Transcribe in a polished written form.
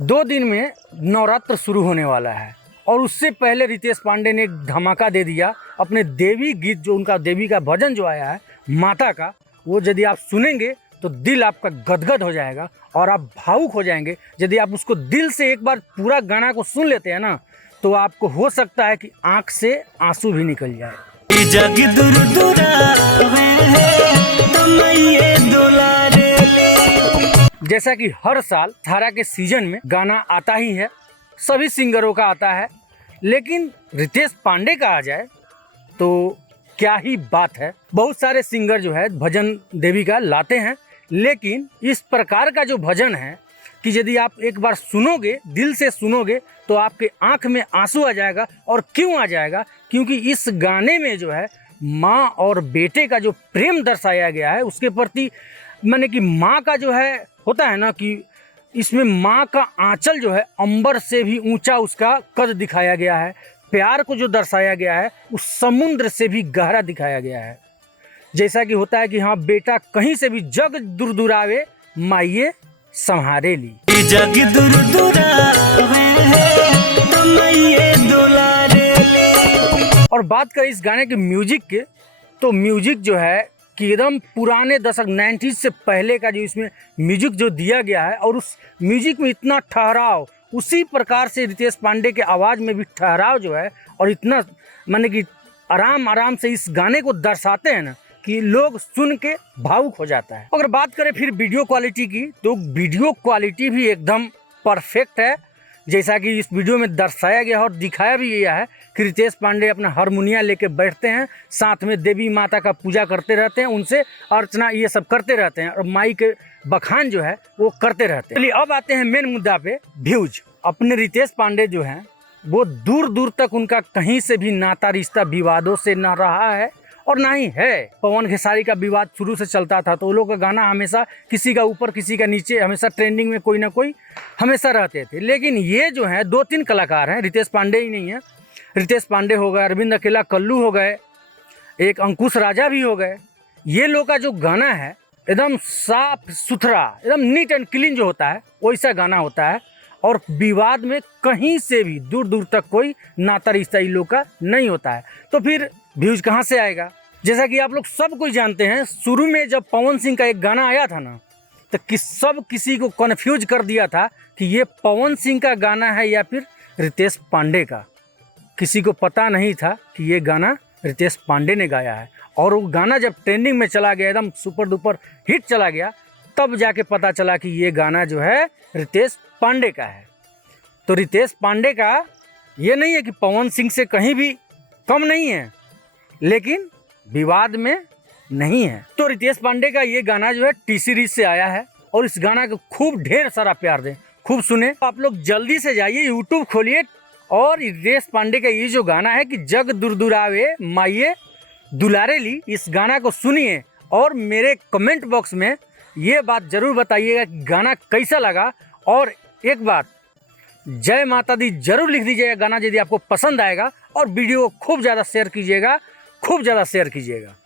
2 दिन में नवरात्र शुरू होने वाला है और उससे पहले रितेश पांडे ने एक धमाका दे दिया। अपने देवी गीत जो उनका देवी का भजन जो आया है माता का, वो यदि आप सुनेंगे तो दिल आपका गदगद हो जाएगा और आप भावुक हो जाएंगे। यदि आप उसको दिल से एक बार पूरा गाना को सुन लेते हैं ना, तो आपको हो सकता है कि आंख से आंसू भी निकल जाए। जैसा कि हर साल धारा के सीजन में गाना आता ही है, सभी सिंगरों का आता है, लेकिन रितेश पांडे का आ जाए तो क्या ही बात है। बहुत सारे सिंगर जो है भजन देवी का लाते हैं, लेकिन इस प्रकार का जो भजन है कि यदि आप एक बार सुनोगे, दिल से सुनोगे, तो आपके आंख में आंसू आ जाएगा। और क्यों आ जाएगा? क्योंकि इस गाने में जो है माँ और बेटे का जो प्रेम दर्शाया गया है, उसके प्रति माने कि माँ का जो है होता है ना कि इसमें माँ का आंचल जो है अंबर से भी ऊंचा उसका कद दिखाया गया है। प्यार को जो दर्शाया गया है उस समुद्र से भी गहरा दिखाया गया है। जैसा कि होता है कि हाँ, बेटा कहीं से भी जग दूर दुरावे माइये संहारे ली। जग दूर और बात करें इस गाने के म्यूजिक के, तो म्यूजिक जो है कि एकदम पुराने दशक 90s से पहले का जो इसमें म्यूजिक जो दिया गया है, और उस म्यूजिक में इतना ठहराव, उसी प्रकार से रितेश पांडे के आवाज़ में भी ठहराव जो है, और इतना माने कि आराम से इस गाने को दर्शाते हैं ना कि लोग सुन के भावुक हो जाता है। अगर बात करें फिर वीडियो क्वालिटी की, तो वीडियो क्वालिटी भी एकदम परफेक्ट है। जैसा कि इस वीडियो में दर्शाया गया और दिखाया भी गया है कि रितेश पांडे अपना हारमोनिया लेके बैठते हैं, साथ में देवी माता का पूजा करते रहते हैं, उनसे अर्चना ये सब करते रहते हैं और माई के बखान जो है वो करते रहते हैं। चलिए अब आते हैं मेन मुद्दा पे, व्यूज। अपने रितेश पांडे जो हैं वो दूर दूर तक उनका कहीं से भी नाता रिश्ता विवादों से ना रहा है और ना ही है। पवन खेसारी का विवाद शुरू से चलता था, तो वो लोग का गाना हमेशा किसी का ऊपर किसी का नीचे, हमेशा ट्रेंडिंग में कोई ना कोई हमेशा रहते थे। लेकिन ये जो है 2-3 कलाकार हैं, रितेश पांडे ही नहीं है, रितेश पांडे हो गए, अरविंद अकेला कल्लू हो गए, एक अंकुश राजा भी हो गए। ये लोग का जो गाना है एकदम साफ सुथरा, एकदम नीट एंड क्लीन जो होता है वैसा गाना होता है, और विवाद में कहीं से भी दूर दूर तक कोई नाता रिश्ता इन लोग का नहीं होता है। तो फिर व्यूज कहाँ से आएगा? जैसा कि आप लोग सब कोई जानते हैं, शुरू में जब पवन सिंह का एक गाना आया था ना, तो सब किसी को कन्फ्यूज कर दिया था कि ये पवन सिंह का गाना है या फिर रितेश पांडे का। किसी को पता नहीं था कि ये गाना रितेश पांडे ने गाया है, और वो गाना जब ट्रेंडिंग में चला गया, एकदम सुपर डुपर हिट चला गया, तब जाके पता चला कि ये गाना जो है रितेश पांडे का है। तो रितेश पांडे का ये नहीं है कि पवन सिंह से कहीं भी कम नहीं है, लेकिन विवाद में नहीं है। तो रितेश पांडे का ये गाना जो है टी सीरीज से आया है, और इस गाना को खूब ढेर सारा प्यार दें, खूब सुने। आप लोग जल्दी से जाइए, यूट्यूब खोलिए और रितेश पांडे का ये जो गाना है कि जग दूर दुरावे माइये दुलारे ली, इस गाना को सुनिए और मेरे कमेंट बॉक्स में ये बात जरूर बताइएगा कि गाना कैसा लगा। और एक बात, जय माता दी जरूर लिख दीजिएगा गाना यदि आपको पसंद आएगा, और वीडियो को खूब ज़्यादा शेयर कीजिएगा, खूब ज़्यादा शेयर कीजिएगा।